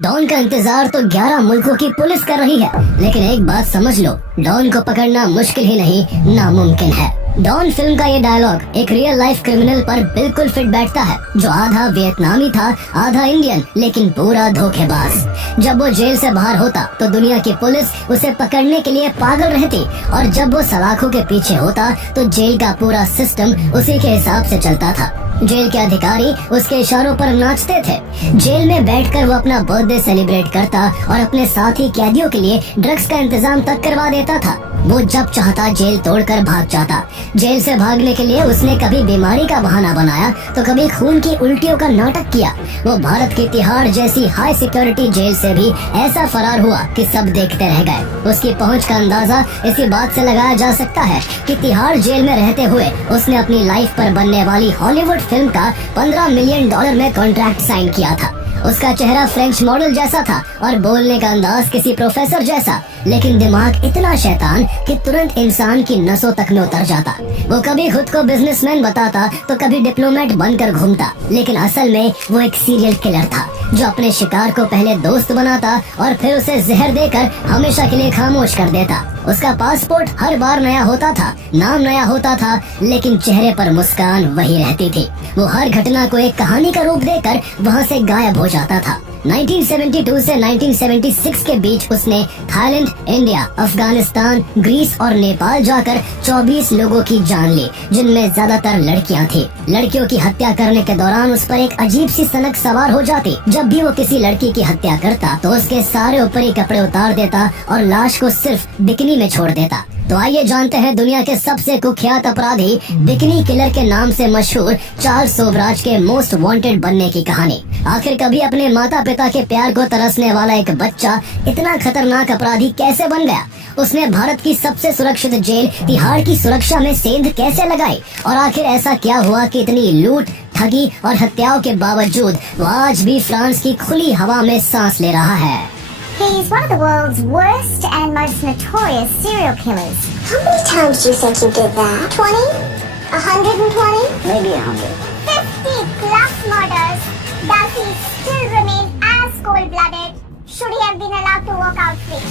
Don का इंतजार तो 11 मुल्कों की पुलिस कर रही है, लेकिन एक बात समझ लो, डॉन को पकड़ना मुश्किल ही नहीं नामुमकिन है। डॉन फिल्म का ये डायलॉग एक रियल लाइफ क्रिमिनल पर बिल्कुल फिट बैठता है, जो आधा वियतनामी था आधा इंडियन, लेकिन पूरा धोखेबाज। जब वो जेल से बाहर होता तो दुनिया की पुलिस उसे पकड़ने के लिए पागल रहती, और जब वो सलाखों के पीछे होता तो जेल का पूरा सिस्टम उसी के हिसाब से चलता था। जेल के अधिकारी उसके इशारों पर नाचते थे। जेल में बैठकर वो अपना बर्थडे सेलिब्रेट करता और अपने साथी कैदियों के लिए ड्रग्स का इंतजाम तक करवा देता था। वो जब चाहता जेल तोड़कर भाग जाता। जेल से भागने के लिए उसने कभी बीमारी का बहाना बनाया तो कभी खून की उल्टियों का नाटक किया। वो भारत की तिहाड़ जैसी हाई सिक्योरिटी जेल से भी ऐसा फरार हुआ कि सब देखते रह गए। उसकी पहुंच का अंदाजा इसी बात से लगाया जा सकता है कि तिहाड़ जेल में रहते हुए उसने अपनी लाइफ पर बनने वाली हॉलीवुड फिल्म का $15 मिलियन में कॉन्ट्रैक्ट साइन किया था। उसका चेहरा फ्रेंच मॉडल जैसा था और बोलने का अंदाज किसी प्रोफेसर जैसा, लेकिन दिमाग इतना शैतान कि तुरंत इंसान की नसों तक में उतर जाता। वो कभी खुद को बिजनेसमैन बताता तो कभी डिप्लोमेट बनकर घूमता, लेकिन असल में वो एक सीरियल किलर था जो अपने शिकार को पहले दोस्त बनाता और फिर उसे जहर देकर हमेशा के लिए खामोश कर देता। उसका पासपोर्ट हर बार नया होता था, नाम नया होता था, लेकिन चेहरे पर मुस्कान वही रहती थी। वो हर घटना को एक कहानी का रूप देकर वहाँ से गायब हो जाता था। 1972 से 1976 के बीच उसने थाईलैंड, इंडिया, अफगानिस्तान, ग्रीस और नेपाल जाकर 24 लोगों की जान ली, जिनमें ज्यादातर लड़कियां थी। लड़कियों की हत्या करने के दौरान उस पर एक अजीब सी सनक सवार हो जाती। जब भी वो किसी लड़की की हत्या करता तो उसके सारे ऊपरी कपड़े उतार देता और लाश को सिर्फ बिकनी में छोड़ देता। तो आइए जानते हैं दुनिया के सबसे कुख्यात अपराधी बिकनी किलर के नाम से मशहूर चार्ल्स सोबराज के मोस्ट वांटेड बनने की कहानी। आखिर कभी अपने माता पिता के प्यार को तरसने वाला एक बच्चा इतना खतरनाक अपराधी कैसे बन गया? उसने भारत की सबसे सुरक्षित जेल तिहाड़ की सुरक्षा में सेंध कैसे लगाई? और आखिर ऐसा क्या हुआ कि इतनी लूट, ठगी और हत्याओं के बावजूद वो आज भी फ्रांस की खुली हवा में सांस ले रहा है। He's one of the world's worst and most notorious serial killers. How many times do you think you did that? 20? 120? Maybe 100. 50 plus murders. Does he still remain as cold-blooded? Should he have been allowed to walk out free?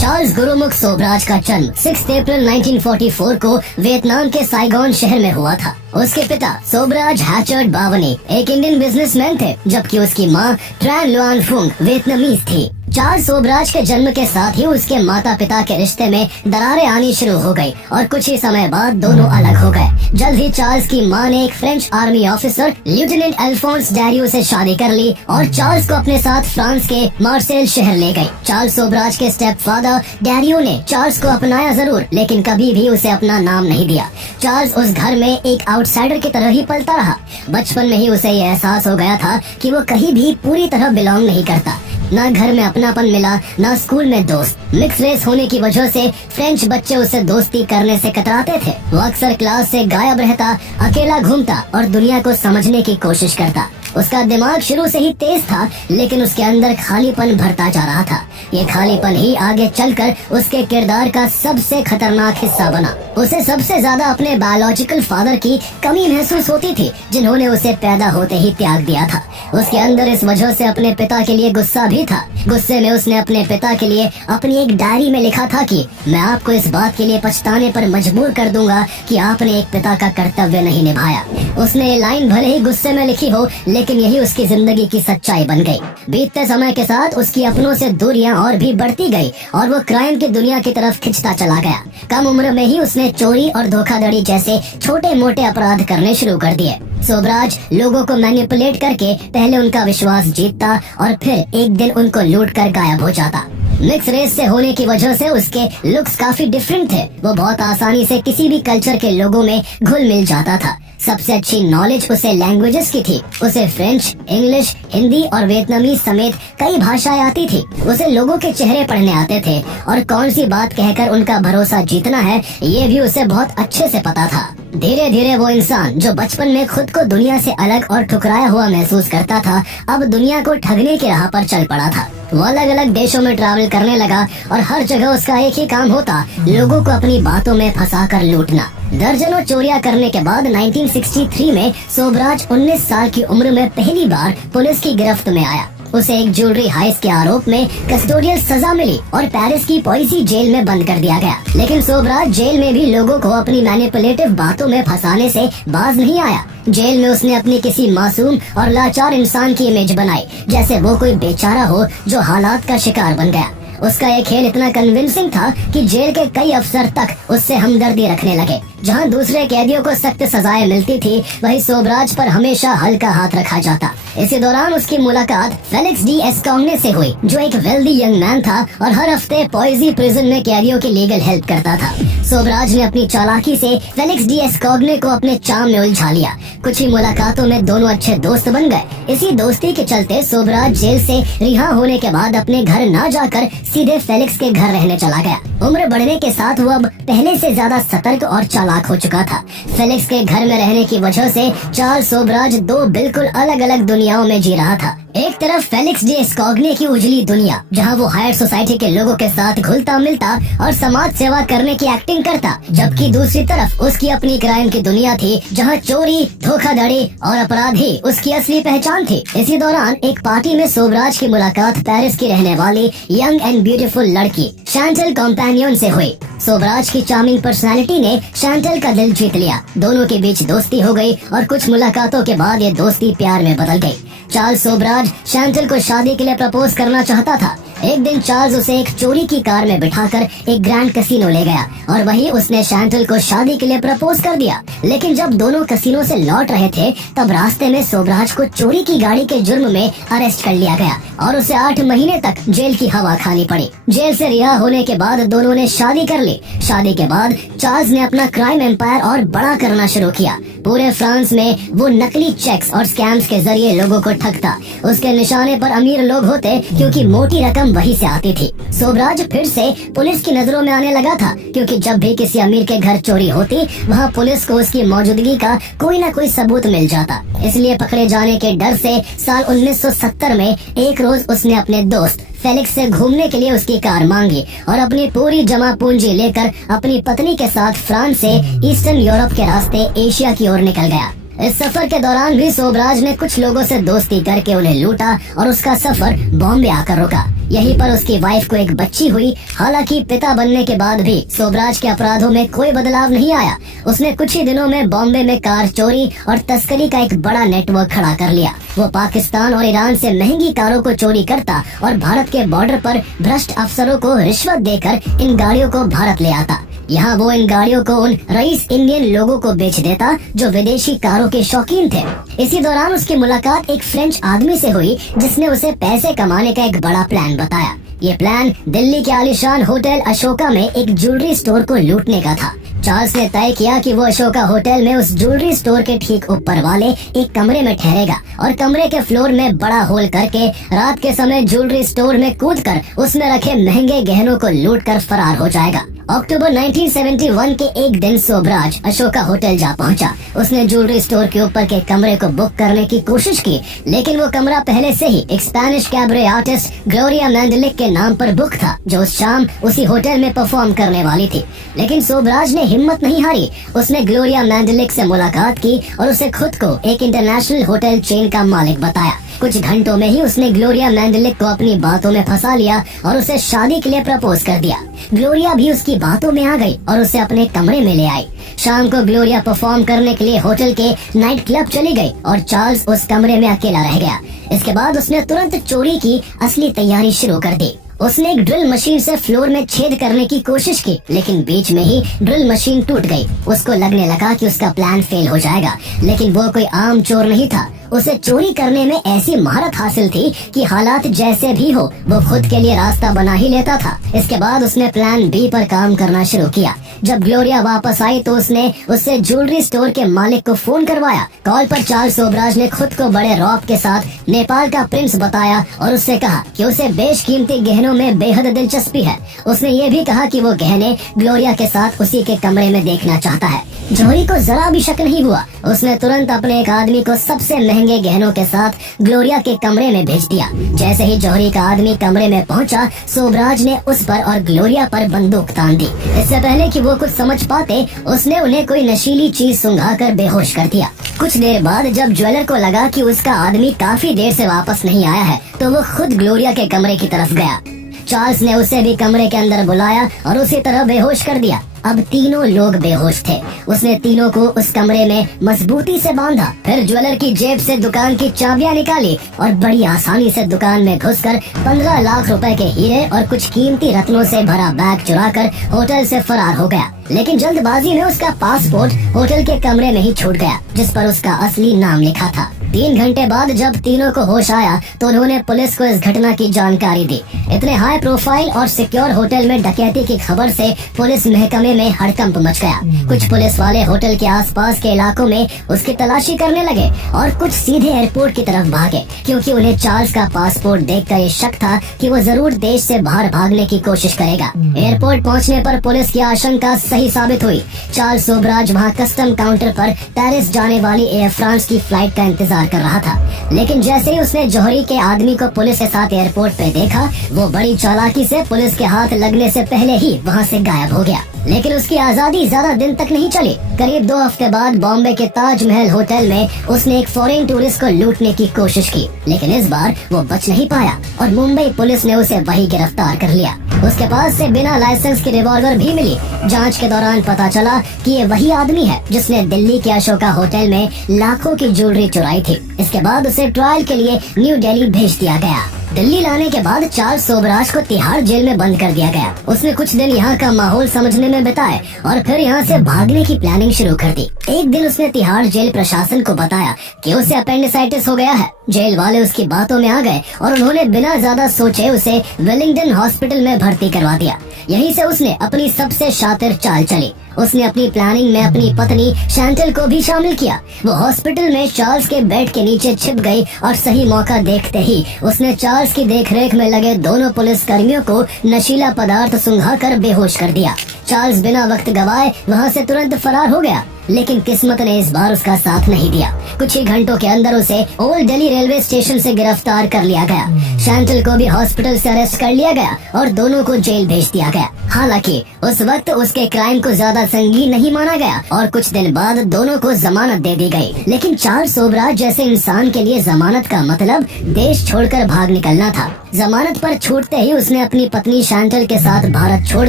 Charles Gurmukh Sobhraj का जन्म 6 अप्रैल 1944 को Vietnam के Saigon शहर में हुआ था। उसके पिता सोबराज हैचर्ड बावनी एक इंडियन बिजनेसमैन थे, जबकि उसकी मां ट्रैन लुआन फुंग वियतनामीज थी। चार्ल्स सोबराज के जन्म के साथ ही उसके माता पिता के रिश्ते में दरारें आनी शुरू हो गई और कुछ ही समय बाद दोनों अलग हो गए। जल्द ही चार्ल्स की मां ने एक French army officer lieutenant Alphonse Darreau से शादी कर ली और चार्ल्स को अपने साथ फ्रांस के मार्सेल शहर ले गई। चार्ल्स सोबराज के स्टेप फादर डैरियो ने चार्ल्स को अपनाया जरूर, लेकिन कभी भी उसे अपना नाम नहीं दिया। चार्ल्स उस घर में एक आउटसाइडर की तरह ही पलता रहा। बचपन में ही उसे ये एहसास हो गया था कि वो कहीं भी पूरी तरह बिलोंग नहीं करता। ना घर में अपनापन मिला, ना स्कूल में दोस्त। मिक्स रेस होने की वजह से फ्रेंच बच्चे उससे दोस्ती करने से कतराते थे। वो अक्सर क्लास से गायब रहता, अकेला घूमता और दुनिया को समझने की कोशिश करता। उसका दिमाग शुरू से ही तेज था, लेकिन उसके अंदर खालीपन भरता जा रहा था। ये खालीपन ही आगे चलकर उसके किरदार का सबसे खतरनाक हिस्सा बना। उसे सबसे ज्यादा अपने बायोलॉजिकल फादर की कमी महसूस होती थी, जिन्होंने उसे पैदा होते ही त्याग दिया था। उसके अंदर इस वजह से अपने पिता के लिए गुस्सा भी था। गुस्से में उसने अपने पिता के लिए अपनी एक डायरी में लिखा था कि मैं आपको इस बात के लिए पछताने पर मजबूर कर दूंगा कि आपने एक पिता का कर्तव्य नहीं निभाया। उसने ये लाइन भले ही गुस्से में लिखी हो, लेकिन यही उसकी जिंदगी की सच्चाई बन गई। बीतते समय के साथ उसकी अपनों से दूरियां और भी बढ़ती गई और वो क्राइम की दुनिया की तरफ खिंचता चला गया। कम उम्र में ही उसने चोरी और धोखाधड़ी जैसे छोटे मोटे अपराध करने शुरू कर दिए। सोबराज लोगों को मैनिपुलेट करके पहले उनका विश्वास जीतता और फिर एक दिन उनको लूट कर गायब हो जाता। मिक्स रेस से होने की वजह से उसके लुक्स काफी डिफरेंट थे। वो बहुत आसानी से किसी भी कल्चर के लोगों में घुल मिल जाता था। सबसे अच्छी नॉलेज उसे लैंग्वेजेस की थी। उसे फ्रेंच, इंग्लिश, हिंदी और वियतनामीज समेत कई भाषाएं आती थी। उसे लोगों के चेहरे पढ़ने आते थे और कौन सी बात कहकर उनका भरोसा जीतना है, ये भी उसे बहुत अच्छे से पता था। धीरे धीरे वो इंसान जो बचपन में खुद को दुनिया से अलग और ठुकराया हुआ महसूस करता था, अब दुनिया को ठगने की राह पर चल पड़ा था। वो अलग अलग देशों में ट्रैवल करने लगा और हर जगह उसका एक ही काम होता, लोगों को अपनी बातों में फंसा कर लूटना। दर्जनों चोरियां करने के बाद 1963 में सोबराज 19 साल की उम्र में पहली बार पुलिस की गिरफ्त में आया। उसे एक ज्वेलरी हाइस के आरोप में कस्टोडियल सजा मिली और पेरिस की पॉइसी जेल में बंद कर दिया गया। लेकिन सोबराज जेल में भी लोगों को अपनी मैनिपुलेटिव बातों में फंसाने से बाज नहीं आया। जेल में उसने अपनी किसी मासूम और लाचार इंसान की इमेज बनाई, जैसे वो कोई बेचारा हो जो हालात का शिकार बन गया। उसका ये खेल इतना कन्विंसिंग था कि जेल के कई अफसर तक उससे हमदर्दी रखने लगे। जहां दूसरे कैदियों को सख्त सजाएं मिलती थी, वहीं सोबराज पर हमेशा हल्का हाथ रखा जाता। इसी दौरान उसकी मुलाकात फेलिक्स डी एस्कॉग्ने से हुई, जो एक वेल्दी यंग मैन था और हर हफ्ते पॉइजी प्रिजन में कैदियों की लीगल हेल्प करता था। सोबराज ने अपनी चालाकी से फेलिक्स डी एस्कॉग्ने को अपने चाम में उलझा लिया। कुछ ही मुलाकातों में दोनों अच्छे दोस्त बन गए। इसी दोस्ती के चलते सोबराज जेल से रिहा होने के बाद अपने घर न जाकर सीधे फेलिक्स के घर रहने चला गया। उम्र बढ़ने के साथ वो अब पहले से ज्यादा सतर्क और चालाक हो चुका था। फेलिक्स के घर में रहने की वजह से चार्ल्स सोबराज दो बिल्कुल अलग अलग दुनियाओं में जी रहा था। एक तरफ फेलिक्स डी एस्कॉग्ने की उजली दुनिया, जहां वो हायर सोसाइटी के लोगों के साथ घुलता मिलता और समाज सेवा करने की एक्टिंग करता, जबकि दूसरी तरफ उसकी अपनी क्राइम की दुनिया थी, जहां चोरी, धोखाधड़ी और अपराध ही उसकी असली पहचान थी। इसी दौरान एक पार्टी में सोबराज की मुलाकात पेरिस की रहने वाली यंग एंड ब्यूटीफुल लड़की शैंटल कॉम्पेनियन से हुई। सोबराज की चार्मिंग पर्सनालिटी ने शैंटल का दिल जीत लिया। दोनों के बीच दोस्ती हो गई और कुछ मुलाकातों के बाद ये दोस्ती प्यार में बदल गई। चार्ल्स सोबराज शैंटल को शादी के लिए प्रपोज करना चाहता था। एक दिन चार्ल्स उसे एक चोरी की कार में बिठाकर एक ग्रैंड कैसीनो ले गया और वहीं उसने शैंटल को शादी के लिए प्रपोज कर दिया। लेकिन जब दोनों कैसीनो से लौट रहे थे, तब रास्ते में सोबराज को चोरी की गाड़ी के जुर्म में अरेस्ट कर लिया गया और उसे 8 महीने तक जेल की हवा खानी पड़ी। जेल से रिहा होने के बाद दोनों ने शादी कर ली। शादी के बाद चार्ल्स ने अपना क्राइम एम्पायर और बड़ा करना शुरू किया। पूरे फ्रांस में वो नकली चेक्स और स्कैम्स के जरिए लोगों को ठगता। उसके निशाने पर अमीर लोग होते, क्योंकि मोटी रकम वहीं से आती थी। सोबराज फिर से पुलिस की नजरों में आने लगा था, क्योंकि जब भी किसी अमीर के घर चोरी होती, वहाँ पुलिस को उसकी मौजूदगी का कोई न कोई सबूत मिल जाता। इसलिए पकड़े जाने के डर से साल 1970 में एक रोज उसने अपने दोस्त फेलिक्स से घूमने के लिए उसकी कार मांगी और अपनी पूरी जमा पूंजी लेकर अपनी पत्नी के साथ फ्रांस से ईस्टर्न यूरोप के रास्ते एशिया की ओर निकल गया। इस सफर के दौरान भी सोबराज ने कुछ लोगों से दोस्ती करके उन्हें लूटा और उसका सफर बॉम्बे आकर रुका। यहीं पर उसकी वाइफ को एक बच्ची हुई। हालांकि पिता बनने के बाद भी सोबराज के अपराधों में कोई बदलाव नहीं आया। उसने कुछ ही दिनों में बॉम्बे में कार चोरी और तस्करी का एक बड़ा नेटवर्क खड़ा कर लिया। वो पाकिस्तान और ईरान से महंगी कारों को चोरी करता और भारत के बॉर्डर पर भ्रष्ट अफसरों को रिश्वत देकर इन गाड़ियों को भारत ले आता। यहाँ वो इन गाड़ियों को उन रईस इंडियन लोगों को बेच देता जो विदेशी कारों के शौकीन थे। इसी दौरान उसकी मुलाकात एक फ्रेंच आदमी से हुई, जिसने उसे पैसे कमाने का एक बड़ा प्लान बताया। ये प्लान दिल्ली के आलीशान होटल अशोका में एक ज्वेलरी स्टोर को लूटने का था। चार्ल्स ने तय किया कि वो अशोका होटल में उस ज्वेलरी स्टोर के ठीक ऊपर वाले एक कमरे में ठहरेगा और कमरे के फ्लोर में बड़ा होल करके रात के समय ज्वेलरी स्टोर में कूदकर उसमें रखे महंगे गहनों को लूटकर फरार हो जाएगा। अक्टूबर 1971 के एक दिन सोबराज अशोका होटल जा पहुंचा। उसने ज्वेलरी स्टोर के ऊपर के कमरे को बुक करने की कोशिश की, लेकिन वो कमरा पहले से ही एक Spanish cabaret artist Gloria mandelic के नाम पर बुक था, जो उस शाम उसी होटल में परफॉर्म करने वाली थी। लेकिन सोबराज ने हिम्मत नहीं हारी। उसने ग्लोरिया मैंडलिक से मुलाकात की और उसे खुद को एक इंटरनेशनल होटल चेन का मालिक बताया। कुछ घंटों में ही उसने ग्लोरिया मैंडलिक को अपनी बातों में फंसा लिया और उसे शादी के लिए प्रपोज कर दिया। ग्लोरिया भी उसकी बातों में आ गई और उसे अपने कमरे में ले आई। शाम को ग्लोरिया परफॉर्म करने के लिए होटल के नाइट क्लब चली गई और चार्ल्स उस कमरे में अकेला रह गया। इसके बाद उसने तुरंत चोरी की असली तैयारी शुरू कर दी। उसने एक ड्रिल मशीन से फ्लोर में छेद करने की कोशिश की, लेकिन बीच में ही ड्रिल मशीन टूट गई। उसको लगने लगा कि उसका प्लान फेल हो जाएगा, लेकिन वो कोई आम चोर नहीं था। उसे चोरी करने में ऐसी महारत हासिल थी कि हालात जैसे भी हो, वो खुद के लिए रास्ता बना ही लेता था। इसके बाद उसने प्लान बी पर काम करना शुरू किया। जब ग्लोरिया वापस आई तो उसने उससे ज्वेलरी स्टोर के मालिक को फोन करवाया। कॉल पर चार्ल्स सोबराज ने खुद को बड़े रौब के साथ नेपाल का प्रिंस बताया और उससे कहा कि उसे बेशकीमती गहनों में बेहद दिलचस्पी है। उसने ये भी कहा कि वो गहने ग्लोरिया के साथ उसी के कमरे में देखना चाहता है। जौहरी को जरा भी शक नहीं हुआ। उसने तुरंत अपने एक आदमी को सबसे महंगे गहनों के साथ ग्लोरिया के कमरे में भेज दिया। जैसे ही जौहरी का आदमी कमरे में पहुंचा, सोबराज ने उस पर और ग्लोरिया पर बंदूक तान दी। इससे पहले कि वो कुछ समझ पाते, उसने उन्हें कोई नशीली चीज सुंघाकर बेहोश कर दिया। कुछ देर बाद जब ज्वेलर को लगा कि उसका आदमी काफी देर से वापस नहीं आया है, तो वो खुद ग्लोरिया के कमरे की तरफ गया। चार्ल्स ने उसे भी कमरे के अंदर बुलाया और उसी तरह बेहोश कर दिया। अब तीनों लोग बेहोश थे। उसने तीनों को उस कमरे में मजबूती से बांधा, फिर ज्वेलर की जेब से दुकान की चाबियां निकाली और बड़ी आसानी से दुकान में घुसकर 15 लाख रुपए के हीरे और कुछ कीमती रत्नों से भरा बैग चुराकर होटल से फरार हो गया। लेकिन जल्दबाजी में उसका पासपोर्ट होटल के कमरे में ही छूट गया, जिस पर उसका असली नाम लिखा था। 3 घंटे बाद जब तीनों को होश आया तो उन्होंने पुलिस को इस घटना की जानकारी दी। इतने हाई प्रोफाइल और सिक्योर होटल में डकैती की खबर से पुलिस महकमे में हड़कंप मच गया। कुछ पुलिस वाले होटल के आसपास के इलाकों में उसकी तलाशी करने लगे और कुछ सीधे एयरपोर्ट की तरफ भागे, क्योंकि उन्हें चार्ल्स का पासपोर्ट देखकर ये शक था कि वो जरूर देश से बाहर भागने की कोशिश करेगा। एयरपोर्ट पहुंचने पर पुलिस की आशंका सही साबित हुई। चार्ल्स सोबराज वहां कस्टम काउंटर पर पेरिस जाने वाली एयर फ्रांस की फ्लाइट का इंतजार कर रहा था। लेकिन जैसे ही उसने जौहरी के आदमी को पुलिस के साथ एयरपोर्ट पे देखा, वो बड़ी चालाकी से पुलिस के हाथ लगने से पहले ही वहाँ से गायब हो गया। लेकिन उसकी आजादी ज्यादा दिन तक नहीं चली। करीब 2 हफ्ते बाद बॉम्बे के ताजमहल होटल में उसने एक फॉरेन टूरिस्ट को लूटने की कोशिश की, लेकिन इस बार वो बच नहीं पाया और मुंबई पुलिस ने उसे वही गिरफ्तार कर लिया। उसके पास से बिना लाइसेंस की रिवॉल्वर भी मिली। जांच के दौरान पता चला कि ये वही आदमी है जिसने दिल्ली के अशोका होटल में लाखों की ज्वेलरी चुराई थी। इसके बाद उसे ट्रायल के लिए न्यू दिल्ली भेज दिया गया। दिल्ली लाने के बाद चार्ल्स सोबराज को तिहाड़ जेल में बंद कर दिया गया। उसने कुछ दिन यहाँ का माहौल समझने में बिताए और फिर यहाँ से भागने की प्लानिंग शुरू कर दी। एक दिन उसने तिहाड़ जेल प्रशासन को बताया कि उसे अपेंडिसाइटिस हो गया है। जेल वाले उसकी बातों में आ गए और उन्होंने बिना ज्यादा सोचे उसे वेलिंगटन हॉस्पिटल में भर्ती करवा दिया। यहीं से उसने अपनी सबसे शातिर चाल चली। उसने अपनी प्लानिंग में अपनी पत्नी शैंटल को भी शामिल किया। वो हॉस्पिटल में चार्ल्स के बेड के नीचे छिप गई और सही मौका देखते ही उसने चार्ल्स की देखरेख में लगे दोनों पुलिस कर्मियों को नशीला पदार्थ सुंघाकर बेहोश कर दिया। चार्ल्स बिना वक्त गवाए वहाँ से तुरंत फरार हो गया, लेकिन किस्मत ने इस बार उसका साथ नहीं दिया। कुछ ही घंटों के अंदर उसे ओल्ड दिल्ली रेलवे स्टेशन से गिरफ्तार कर लिया गया। शैंटल को भी हॉस्पिटल से अरेस्ट कर लिया गया और दोनों को जेल भेज दिया गया। हालांकि उस वक्त उसके क्राइम को ज्यादा संगीन नहीं माना गया और कुछ दिन बाद दोनों को जमानत दे दी गई। लेकिन चार्ल्स सोबराज जैसे इंसान के लिए जमानत का मतलब देश छोड़कर भाग निकलना था। जमानत पर छूटते ही उसने अपनी पत्नी शैंटल के साथ भारत छोड़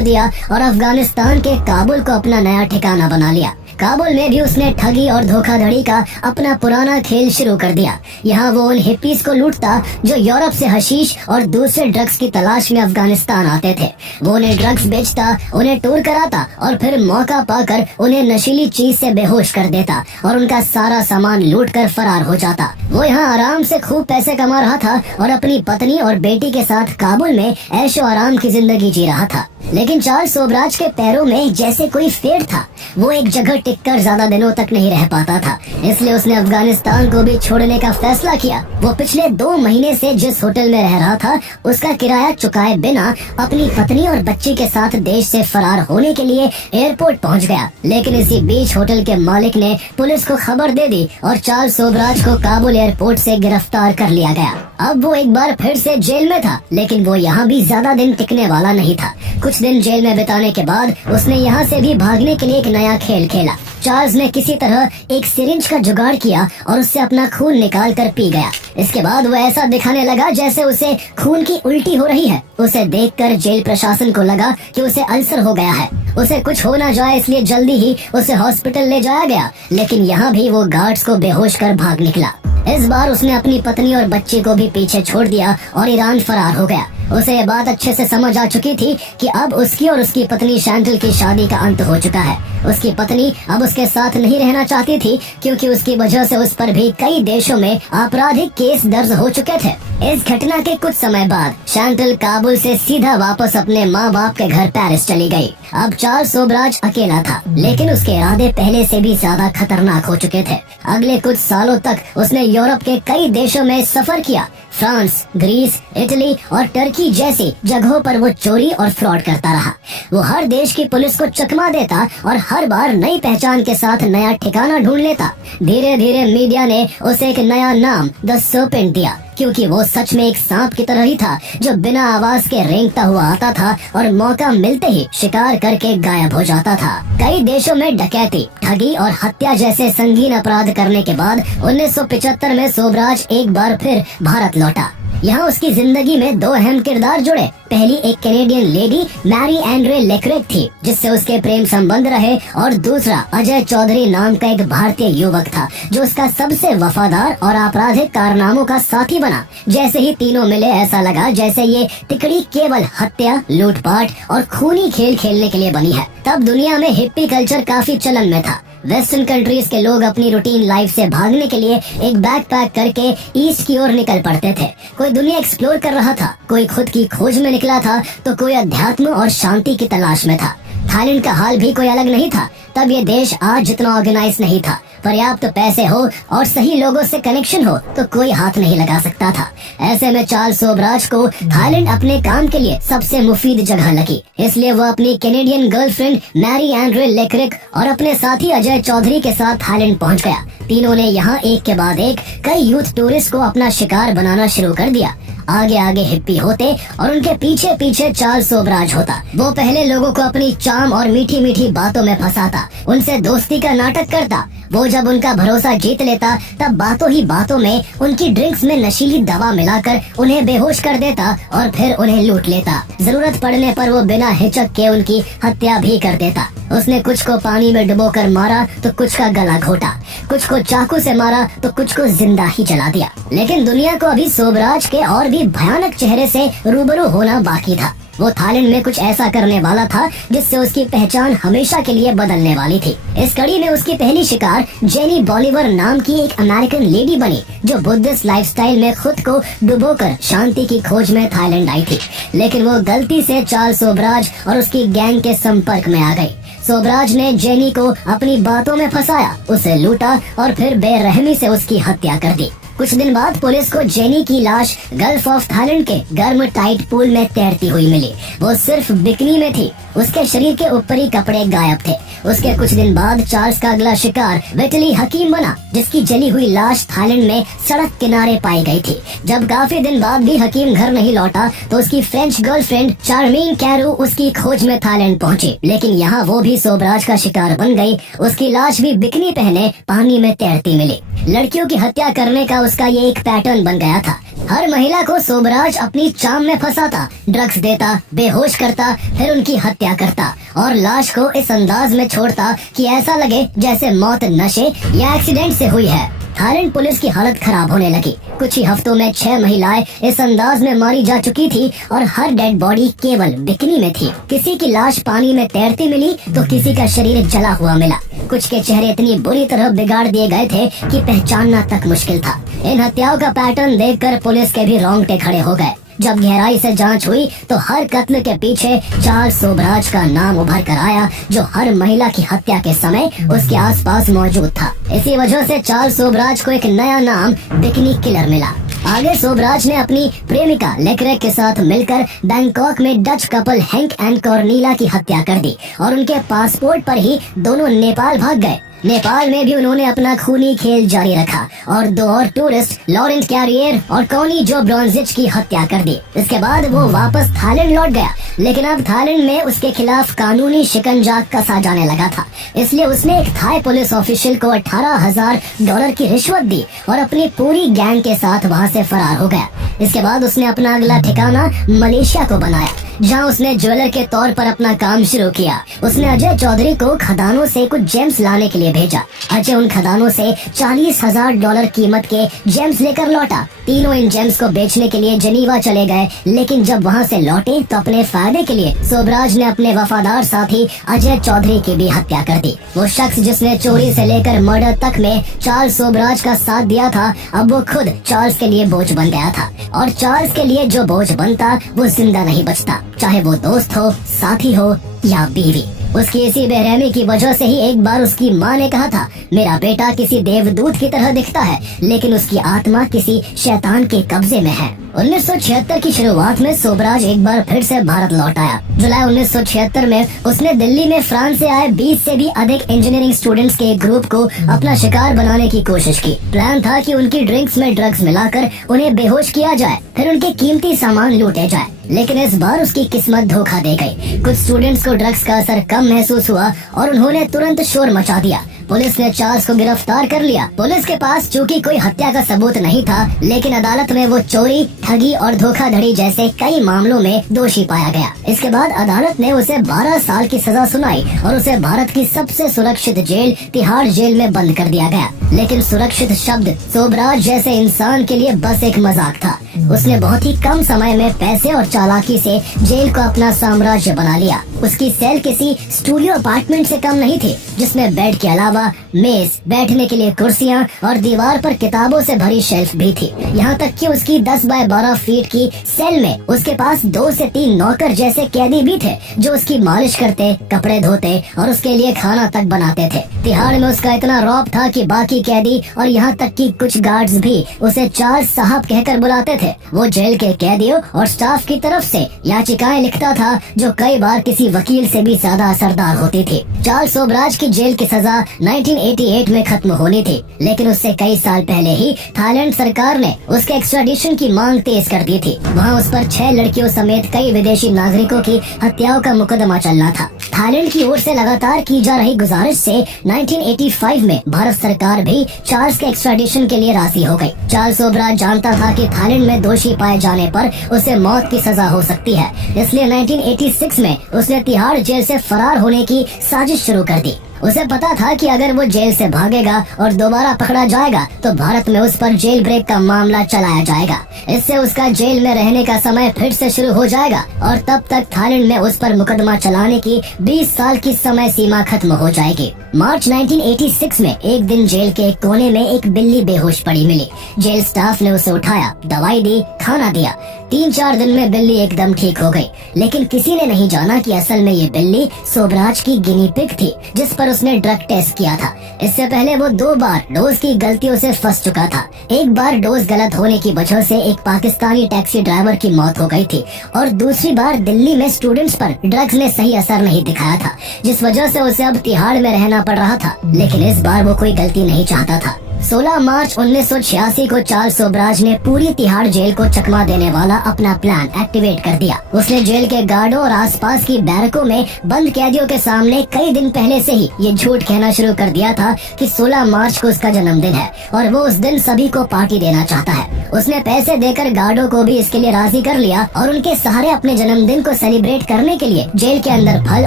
दिया और अफगानिस्तान के काबुल को अपना नया ठिकाना बना लिया। काबुल में भी उसने ठगी और धोखाधड़ी का अपना पुराना खेल शुरू कर दिया। यहाँ वो उन हिप्पीज को लूटता जो यूरोप से हशीश और दूसरे ड्रग्स की तलाश में अफगानिस्तान आते थे। वो उन्हें ड्रग्स बेचता, उन्हें टूर कराता और फिर मौका पाकर उन्हें नशीली चीज से बेहोश कर देता और उनका सारा सामान लूट कर फरार हो जाता। वो यहाँ आराम से खूब पैसे कमा रहा था और अपनी पत्नी और बेटी के साथ काबुल में ऐशो आराम की जिंदगी जी रहा था। लेकिन चार्ल्स सोबराज के पैरों में जैसे कोई फेर था। वो एक जगह टिककर ज्यादा दिनों तक नहीं रह पाता था, इसलिए उसने अफगानिस्तान को भी छोड़ने का फैसला किया। वो पिछले 2 महीने से जिस होटल में रह रहा था उसका किराया चुकाए बिना अपनी पत्नी और बच्ची के साथ देश से फरार होने के लिए एयरपोर्ट पहुंच गया। लेकिन इसी बीच होटल के मालिक ने पुलिस को खबर दे दी और चार्ल्स सोबराज को काबुल एयरपोर्ट से गिरफ्तार कर लिया गया। अब वो एक बार फिर से जेल में था, लेकिन वो यहाँ भी ज्यादा दिन टिकने वाला नहीं था। कुछ दिन जेल में बिताने के बाद उसने यहाँ से भी भागने के लिए एक नया खेल खेला। चार्ल्स ने किसी तरह एक सिरिंज का जुगाड़ किया और उससे अपना खून निकाल कर पी गया। इसके बाद वो ऐसा दिखाने लगा जैसे उसे खून की उल्टी हो रही है। उसे देखकर जेल प्रशासन को लगा कि उसे अल्सर हो गया है। उसे कुछ हो ना जाए इसलिए जल्दी ही उसे हॉस्पिटल ले जाया गया, लेकिन यहाँ भी वो गार्ड्स को बेहोश कर भाग निकला। इस बार उसने अपनी पत्नी और बच्ची को भी पीछे छोड़ दिया और ईरान फरार हो गया। उसे ये बात अच्छे से समझ आ चुकी थी कि अब उसकी और उसकी पत्नी शैंटल की शादी का अंत हो चुका है। उसकी पत्नी अब उसके साथ नहीं रहना चाहती थी, क्योंकि उसकी वजह से उस पर भी कई देशों में आपराधिक केस दर्ज हो चुके थे। इस घटना के कुछ समय बाद शैंटल काबुल से सीधा वापस अपने माँ बाप के घर पेरिस चली गई। अब चार्ल्स सोबराज अकेला था, लेकिन उसके इरादे पहले से भी ज्यादा खतरनाक हो चुके थे। अगले कुछ सालों तक उसने यूरोप के कई देशों में सफर किया, फ्रांस, ग्रीस, इटली और टर्की जैसी जगहों पर वो चोरी और फ्रॉड करता रहा। वो हर देश की पुलिस को चकमा देता और हर बार नई पहचान के साथ नया ठिकाना ढूंढ लेता। धीरे धीरे मीडिया ने उसे एक नया नाम द सर्पेंट दिया, क्योंकि वो सच में एक सांप की तरह ही था जो बिना आवाज के रेंगता हुआ आता था और मौका मिलते ही शिकार करके गायब हो जाता था। कई देशों में डकैती, ठगी और हत्या जैसे संगीन अपराध करने के बाद 1975 में सोबराज एक बार फिर भारत लौटा। यहाँ उसकी जिंदगी में दो अहम किरदार जुड़े। पहली एक Canadian lady Mary Andre Leclerc थी, जिससे उसके प्रेम संबंध रहे, और दूसरा अजय चौधरी नाम का एक भारतीय युवक था जो उसका सबसे वफादार और आपराधिक कारनामों का साथी बना। जैसे ही तीनों मिले ऐसा लगा जैसे ये तिकड़ी केवल हत्या, लूटपाट और खूनी खेल खेलने के लिए बनी है। तब दुनिया में हिप्पी कल्चर काफी चलन में था। वेस्टर्न कंट्रीज के लोग अपनी रूटीन लाइफ से भागने के लिए एक बैकपैक करके ईस्ट की ओर निकल पड़ते थे। कोई दुनिया एक्सप्लोर कर रहा था, कोई खुद की खोज में निकला था, तो कोई अध्यात्म और शांति की तलाश में था। थाईलैंड का हाल भी कोई अलग नहीं था। तब ये देश आज जितना ऑर्गेनाइज नहीं था। पर्याप्त पैसे हो और सही लोगों से कनेक्शन हो तो कोई हाथ नहीं लगा सकता था। ऐसे में चार्ल्स सोबराज को थाईलैंड अपने काम के लिए सबसे मुफीद जगह लगी। इसलिए वो अपनी कैनेडियन गर्लफ्रेंड मैरी एंड्रे लेक्रिक और अपने साथी अजय चौधरी के साथ थाईलैंड पहुंच गया। तीनों ने यहाँ एक के बाद एक कई यूथ टूरिस्ट को अपना शिकार बनाना शुरू कर दिया। आगे आगे हिप्पी होते और उनके पीछे पीछे चार्ल्स सोबराज होता। वो पहले लोगों को अपनी चार्म और मीठी मीठी बातों में फंसाता, उनसे दोस्ती का नाटक करता। वो जब उनका भरोसा जीत लेता तब बातों ही बातों में उनकी ड्रिंक्स में नशीली दवा मिलाकर उन्हें बेहोश कर देता और फिर उन्हें लूट लेता। जरूरत पड़ने पर वो बिना हिचक के उनकी हत्या भी कर देता। उसने कुछ को पानी में डुबोकर मारा तो कुछ का गला घोटा, कुछ को चाकू से मारा तो कुछ को जिंदा ही जला दिया। लेकिन दुनिया को अभी सोबराज के और भी भयानक चेहरे से रूबरू होना बाकी था। वो थाईलैंड में कुछ ऐसा करने वाला था जिससे उसकी पहचान हमेशा के लिए बदलने वाली थी। इस कड़ी में उसकी पहली शिकार जेनी बॉलीवर नाम की एक अमेरिकन लेडी बनी, जो बुद्धिस्ट लाइफस्टाइल में खुद को डुबोकर शांति की खोज में थाईलैंड आई थी। लेकिन वो गलती से चार्ल्स सोबराज और उसकी गैंग के संपर्क में आ गई। सोबराज ने जेनी को अपनी बातों में फंसाया, उसे लूटा और फिर बेरहमी से उसकी हत्या कर दी। कुछ दिन बाद पुलिस को जेनी की लाश गल्फ ऑफ थाईलैंड के गर्म टाइट पूल में तैरती हुई मिली। वो सिर्फ बिकनी में थी, उसके शरीर के ऊपरी कपड़े गायब थे। उसके कुछ दिन बाद चार्ल्स का अगला शिकार विटली हकीम बना, जिसकी जली हुई लाश थाईलैंड में सड़क किनारे पाई गई थी। जब काफी दिन बाद भी हकीम घर नहीं लौटा तो उसकी फ्रेंच गर्लफ्रेंड चार्मीन कैरू उसकी खोज में थाईलैंड पहुंची। लेकिन यहाँ वो भी सोबराज का शिकार बन गई। उसकी लाश भी बिकनी पहने पानी में तैरती मिली। लड़कियों की हत्या करने का उसका ये एक पैटर्न बन गया था। हर महिला को सोबराज अपनी चाम में फंसाता, ड्रग्स देता, बेहोश करता, फिर उनकी हत्या करता और लाश को इस अंदाज में छोड़ता कि ऐसा लगे जैसे मौत नशे या एक्सीडेंट से हुई है। थाईलैंड पुलिस की हालत खराब होने लगी। कुछ ही हफ्तों में 6 महिलाएं इस अंदाज में मारी जा चुकी थी और हर डेड बॉडी केवल बिकनी में थी। किसी की लाश पानी में तैरती मिली तो किसी का शरीर जला हुआ मिला। कुछ के चेहरे इतनी बुरी तरह बिगाड़ दिए गए थे कि पहचानना तक मुश्किल था। इन हत्याओं का पैटर्न देखकर पुलिस के भी रोंगटे खड़े हो गए। जब गहराई से जांच हुई तो हर कत्ल के पीछे चार्ल्स सोबराज का नाम उभर कर आया, जो हर महिला की हत्या के समय उसके आसपास मौजूद था। इसी वजह से चार्ल्स सोबराज को एक नया नाम बिकनी किलर मिला। आगे सोबराज ने अपनी प्रेमिका लेक्रेक के साथ मिलकर बैंकॉक में डच कपल हैंक एंड कॉर्नीला की हत्या कर दी और उनके पासपोर्ट पर ही दोनों नेपाल भाग गए। नेपाल में भी उन्होंने अपना खूनी खेल जारी रखा और 2 और टूरिस्ट लॉरेंट कैरियर और कॉनी जो ब्रॉन्जिच की हत्या कर दी। इसके बाद वो वापस थाईलैंड लौट गया, लेकिन अब थाईलैंड में उसके खिलाफ कानूनी शिकंजा कसा जाने लगा था। इसलिए उसने एक थाई पुलिस ऑफिशियल को $18,000 की रिश्वत दी और अपनी पूरी गैंग के साथ वहाँ से फरार हो गया। इसके बाद उसने अपना अगला ठिकाना मलेशिया को बनाया, जहाँ उसने ज्वेलर के तौर पर अपना काम शुरू किया। उसने अजय चौधरी को खदानों से कुछ जेम्स लाने के लिए भेजा। अजय उन खदानों से $40,000 कीमत के जेम्स लेकर लौटा। तीनों इन जेम्स को बेचने के लिए जनीवा चले गए, लेकिन जब वहाँ से लौटे तो अपने फायदे के लिए सोबराज ने अपने वफादार साथी अजय चौधरी की भी हत्या कर दी। वो शख्स जिसने चोरी से लेकर मर्डर तक में चार्ल्स सोबराज का साथ दिया था, अब वो खुद चार्ल्स के लिए बोझ बन गया था। और चार्ल्स के लिए जो बोझ बनता वो जिंदा नहीं बचता, चाहे वो दोस्त हो, साथी हो या बीवी। उसकी इसी बेरहमी की वजह से ही एक बार उसकी माँ ने कहा था, मेरा बेटा किसी देवदूत की तरह दिखता है, लेकिन उसकी आत्मा किसी शैतान के कब्जे में है। 1976 की शुरुआत में सोबराज एक बार फिर से भारत लौट आया। जुलाई 1976 में उसने दिल्ली में फ्रांस से आए 20 से भी अधिक इंजीनियरिंग स्टूडेंट्स के एक ग्रुप को अपना शिकार बनाने की कोशिश की। प्लान था कि उनकी ड्रिंक्स में ड्रग्स मिलाकर उन्हें बेहोश किया जाए, फिर उनके कीमती सामान लूटे जाए। लेकिन इस बार उसकी किस्मत धोखा दे गई। कुछ स्टूडेंट्स को ड्रग्स का असर कम महसूस हुआ और उन्होंने तुरंत शोर मचा दिया। पुलिस ने चार्ल्स को गिरफ्तार कर लिया। पुलिस के पास चूंकि कोई हत्या का सबूत नहीं था, लेकिन अदालत में वो चोरी, ठगी और धोखाधड़ी जैसे कई मामलों में दोषी पाया गया। इसके बाद अदालत ने उसे 12 साल की सजा सुनाई और उसे भारत की सबसे सुरक्षित जेल तिहाड़ जेल में बंद कर दिया गया। लेकिन सुरक्षित शब्द सोबराज जैसे इंसान के लिए बस एक मजाक था। उसने बहुत ही कम समय में पैसे और चालाकी से जेल को अपना साम्राज्य बना लिया। उसकी सेल किसी स्टूडियो अपार्टमेंट से कम नहीं थी, जिसमें बेड के अलावा मेज, बैठने के लिए कुर्सियां और दीवार पर किताबों से भरी शेल्फ भी थी। यहाँ तक कि उसकी 10 बाय 12 फीट की सेल में उसके पास 2 से 3 नौकर जैसे कैदी भी थे, जो उसकी मालिश करते, कपड़े धोते और उसके लिए खाना तक बनाते थे। तिहाड़ में उसका इतना रौब था कि बाकी कैदी और यहाँ तक कि कुछ गार्ड्स भी उसे चार्ल्स साहब कहकर बुलाते थे। वो जेल के कैदियों और स्टाफ की तरफ से याचिकाएं लिखता था, जो कई बार किसी वकील से भी ज्यादा असरदार होती थी। चार्ल्स सोबराज की जेल की सजा 1988 में खत्म होनी थी, लेकिन उससे कई साल पहले ही थाईलैंड सरकार ने उसके एक्स्ट्राडिशन की मांग तेज कर दी थी। वहाँ उस पर 6 लड़कियों समेत कई विदेशी नागरिकों की हत्याओं का मुकदमा चलना था। थाईलैंड की ओर से लगातार की जा रही गुजारिश से 1985 में भारत सरकार भी चार्ल्स के एक्स्ट्राडिशन के लिए राजी हो गई। चार्ल्स सोबराज जानता था कि थाईलैंड में दोषी पाए जाने पर उसे मौत की सजा हो सकती है, इसलिए 1986 में उसने तिहाड़ जेल से फरार होने की साजिश शुरू कर दी। उसे पता था कि अगर वो जेल से भागेगा और दोबारा पकड़ा जाएगा तो भारत में उस पर जेल ब्रेक का मामला चलाया जाएगा। इससे उसका जेल में रहने का समय फिर से शुरू हो जाएगा और तब तक थाईलैंड में उस पर मुकदमा चलाने की 20 साल की समय सीमा खत्म हो जाएगी। मार्च 1986 में एक दिन जेल के एक कोने में एक बिल्ली बेहोश पड़ी मिली। जेल स्टाफ ने उसे उठाया, दवाई दी, खाना दिया। 3-4 दिन में बिल्ली एकदम ठीक हो गई, लेकिन किसी ने नहीं जाना कि असल में ये बिल्ली सोबराज की गिनी पिग थी, जिस पर उसने ड्रग टेस्ट किया था। इससे पहले वो 2 बार डोज की गलतियों से फंस चुका था। एक बार डोज गलत होने की वजह से एक पाकिस्तानी टैक्सी ड्राइवर की मौत हो गई थी और दूसरी बार दिल्ली में स्टूडेंट्स पर ड्रग्स ने सही असर नहीं दिखाया था, जिस वजह से उसे अब तिहाड़ में रहना पड़ रहा था। लेकिन इस बार वो कोई गलती नहीं चाहता था। 16 मार्च 1986 को चार्ल्स सोबराज ने पूरी तिहाड़ जेल को चकमा देने वाला अपना प्लान एक्टिवेट कर दिया। उसने जेल के गार्डों और आसपास की बैरकों में बंद कैदियों के सामने कई दिन पहले से ही ये झूठ कहना शुरू कर दिया था कि 16 मार्च को उसका जन्मदिन है और वो उस दिन सभी को पार्टी देना चाहता है। उसने पैसे देकर गार्डों को भी इसके लिए राजी कर लिया और उनके सहारे अपने जन्मदिन को सेलिब्रेट करने के लिए जेल के अंदर फल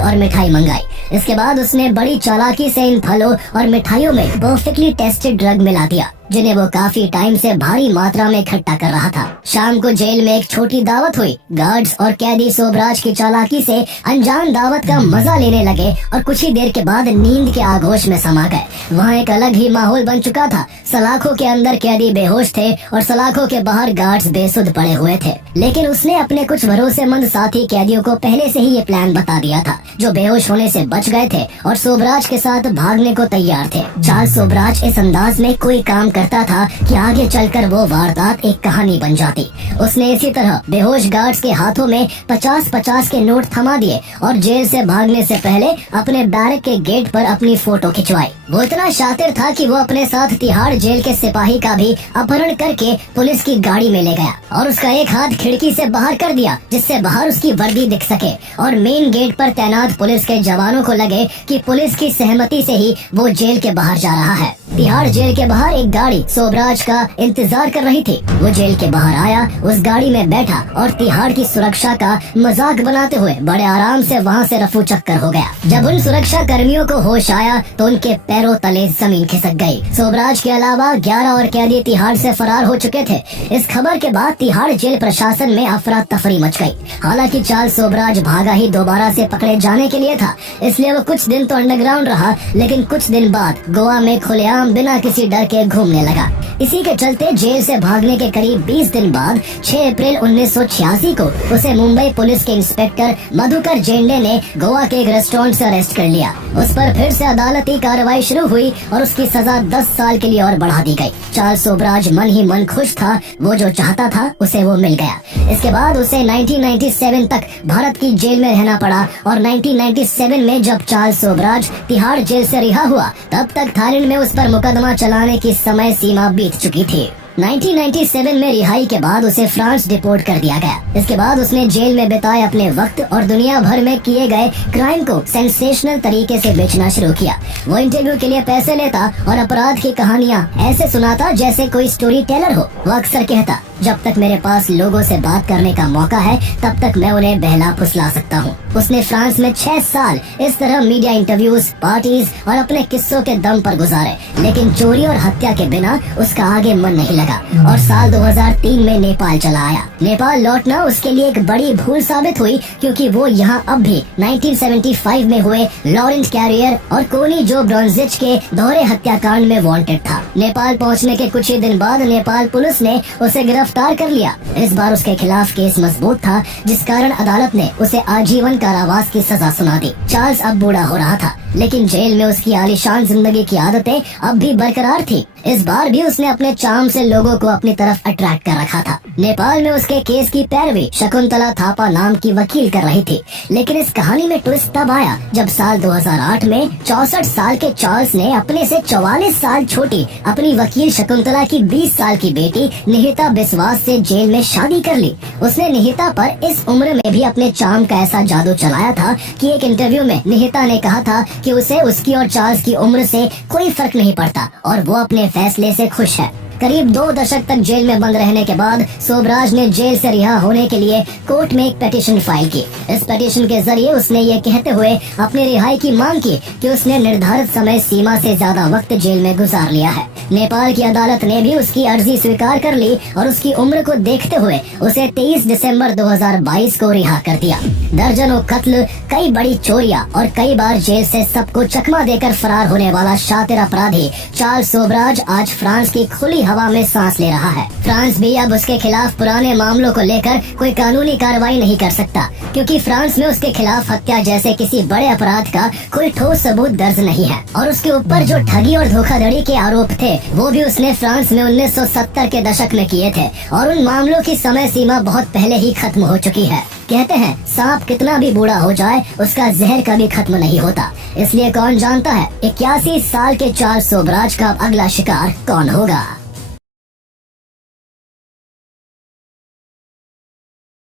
और मिठाई मंगाई। इसके बाद उसने बड़ी चालाकी से इन फलों और मिठाइयों में परफेक्टली टेस्टेड ड्रग मिला दिया, जिन्हें वो काफी टाइम से भारी मात्रा में इकट्ठा कर रहा था। शाम को जेल में एक छोटी दावत हुई। गार्ड्स और कैदी सोबराज की चालाकी से अनजान दावत का मजा लेने लगे और कुछ ही देर के बाद नींद के आगोश में समा गए। वहाँ एक अलग ही माहौल बन चुका था। सलाखों के अंदर कैदी बेहोश थे और सलाखों के बाहर गार्ड्स बेसुध पड़े हुए थे। लेकिन उसने अपने कुछ भरोसेमंद साथी कैदियों को पहले से ही ये प्लान बता दिया था, जो बेहोश होने से बच गए थे और सोबराज के साथ भागने को तैयार थे। चार्ल्स सोबराज इस अंदाज में कोई काम करता था कि आगे चलकर वो वारदात एक कहानी बन जाती। उसने इसी तरह बेहोश गार्ड्स के हाथों में 50-50 के नोट थमा दिए और जेल से भागने से पहले अपने बैरक के गेट पर अपनी फोटो खिंचवाई। वो इतना शातिर था कि वो अपने साथ तिहाड़ जेल के सिपाही का भी अपहरण करके पुलिस की गाड़ी में ले गया और उसका एक हाथ खिड़की से बाहर कर दिया, जिससे बाहर उसकी वर्दी दिख सके और मेन गेट पर तैनात पुलिस के जवानों को लगे कि पुलिस की सहमति से ही वो जेल के बाहर जा रहा है। तिहाड़ जेल के बाहर एक गाड़ी सोबराज का इंतजार कर रही थी। वो जेल के बाहर आया, उस गाड़ी में बैठा और तिहाड़ की सुरक्षा का मजाक बनाते हुए बड़े आराम से वहाँ से रफू चक्कर हो गया। जब उन सुरक्षा कर्मियों को होश आया तो उनके पैरों तले जमीन खिसक गई। सोबराज के अलावा 11 और कैदी तिहाड़ से फरार हो चुके थे। इस खबर के बाद तिहाड़ जेल प्रशासन में अफरा तफरी मच गई। हालांकि चार्ल्स सोबराज भागा ही दोबारा से पकड़े जाने के लिए था, इसलिए वो कुछ दिन तो अंडरग्राउंड रहा, लेकिन कुछ दिन बाद गोवा में खुलेआम तमाम बिना किसी डर के घूमने लगा। इसी के चलते जेल से भागने के करीब 20 दिन बाद 6 अप्रैल 1986 को उसे मुंबई पुलिस के इंस्पेक्टर मधुकर जेंडे ने गोवा के एक रेस्टोरेंट से अरेस्ट कर लिया। उस पर फिर से अदालती कार्रवाई शुरू हुई और उसकी सजा 10 साल के लिए और बढ़ा दी गई। चार्ल्स सोबराज मन ही मन खुश था, वो जो चाहता था उसे वो मिल गया। इसके बाद उसे 1997 तक भारत की जेल में रहना पड़ा और 1997 में जब चार्ल्स सोबराज तिहाड़ जेल से रिहा हुआ तब तक थाईलैंड में उस पर मुकदमा चलाने की समय सीमा बीत चुकी थी। 1997 में रिहाई के बाद उसे फ्रांस डिपोर्ट कर दिया गया। इसके बाद उसने जेल में बिताए अपने वक्त और दुनिया भर में किए गए क्राइम को सेंसेशनल तरीके से बेचना शुरू किया। वो इंटरव्यू के लिए पैसे लेता और अपराध की कहानियाँ ऐसे सुनाता जैसे कोई स्टोरी टेलर हो। वो अक्सर कहता, जब तक मेरे पास लोगों से बात करने का मौका है तब तक मैं उन्हें बहला फुसला सकता हूँ। उसने फ्रांस में 6 साल इस तरह मीडिया इंटरव्यूज, पार्टीज और अपने किस्सों के दम पर गुजारे, लेकिन चोरी और हत्या के बिना उसका आगे मन नहीं लगा और साल 2003 में नेपाल चला आया। नेपाल लौटना उसके लिए एक बड़ी भूल साबित हुई क्योंकि वो यहाँ अब भी 1975 में हुए लॉरेंट कैरियर और कोनी जो ब्रॉन्जिच के दोहरे हत्याकांड में वांटेड था। नेपाल पहुँचने के कुछ ही दिन बाद नेपाल पुलिस ने उसे गिरफ्तार कर लिया। इस बार उसके खिलाफ केस मजबूत था, जिस कारण अदालत ने उसे आजीवन कारावास की सजा सुना दी। चार्ल्स अब बूढ़ा हो रहा था, लेकिन जेल में उसकी आलीशान जिंदगी की आदतें अब भी बरकरार थी। इस बार भी उसने अपने चार्म से लोगों को अपनी तरफ अट्रैक्ट कर रखा था। नेपाल में उसके केस की पैरवी शकुंतला थापा नाम की वकील कर रही थी, लेकिन इस कहानी में ट्विस्ट तब आया जब साल 2008 में 64 साल के चार्ल्स ने अपने से 44 साल छोटी अपनी वकील शकुंतला की 20 साल की बेटी निहिता बिस्वास से जेल में शादी कर ली। उसने निहिता पर इस उम्र में भी अपने चार्म का ऐसा जादू चलाया था कि एक इंटरव्यू में निहिता ने कहा था कि उसे उसकी और चार्ल्स की उम्र से कोई फर्क नहीं पड़ता और वो अपने फैसले से खुश है। करीब 2 दशक तक जेल में बंद रहने के बाद सोबराज ने जेल से रिहा होने के लिए कोर्ट में एक पिटीशन फाइल की। इस पिटीशन के जरिए उसने ये कहते हुए अपनी रिहाई की मांग की कि उसने निर्धारित समय सीमा से ज्यादा वक्त जेल में गुजार लिया है। नेपाल की अदालत ने भी उसकी अर्जी स्वीकार कर ली और उसकी उम्र को देखते हुए उसे 23 दिसंबर 2022 को रिहा कर दिया। दर्जनों कत्ल, कई बड़ी चोरियां और कई बार जेल से सबको चकमा देकर फरार होने वाला शातिर अपराधी चार्ल्स सोबराज आज फ्रांस की खुली हवा में सांस ले रहा है। फ्रांस भी अब उसके खिलाफ पुराने मामलों को लेकर कोई कानूनी कार्रवाई नहीं कर सकता, क्योंकि फ्रांस में उसके खिलाफ हत्या जैसे किसी बड़े अपराध का कोई ठोस सबूत दर्ज नहीं है। और उसके ऊपर जो ठगी और धोखाधड़ी के आरोप थे वो भी उसने फ्रांस में 1970 के दशक में किए थे और उन मामलों की समय सीमा बहुत पहले ही खत्म हो चुकी है। कहते हैं सांप कितना भी बूढ़ा हो जाए उसका जहर कभी खत्म नहीं होता, इसलिए कौन जानता है 81 साल के चार्ल्स सोबराज का अगला शिकार कौन होगा।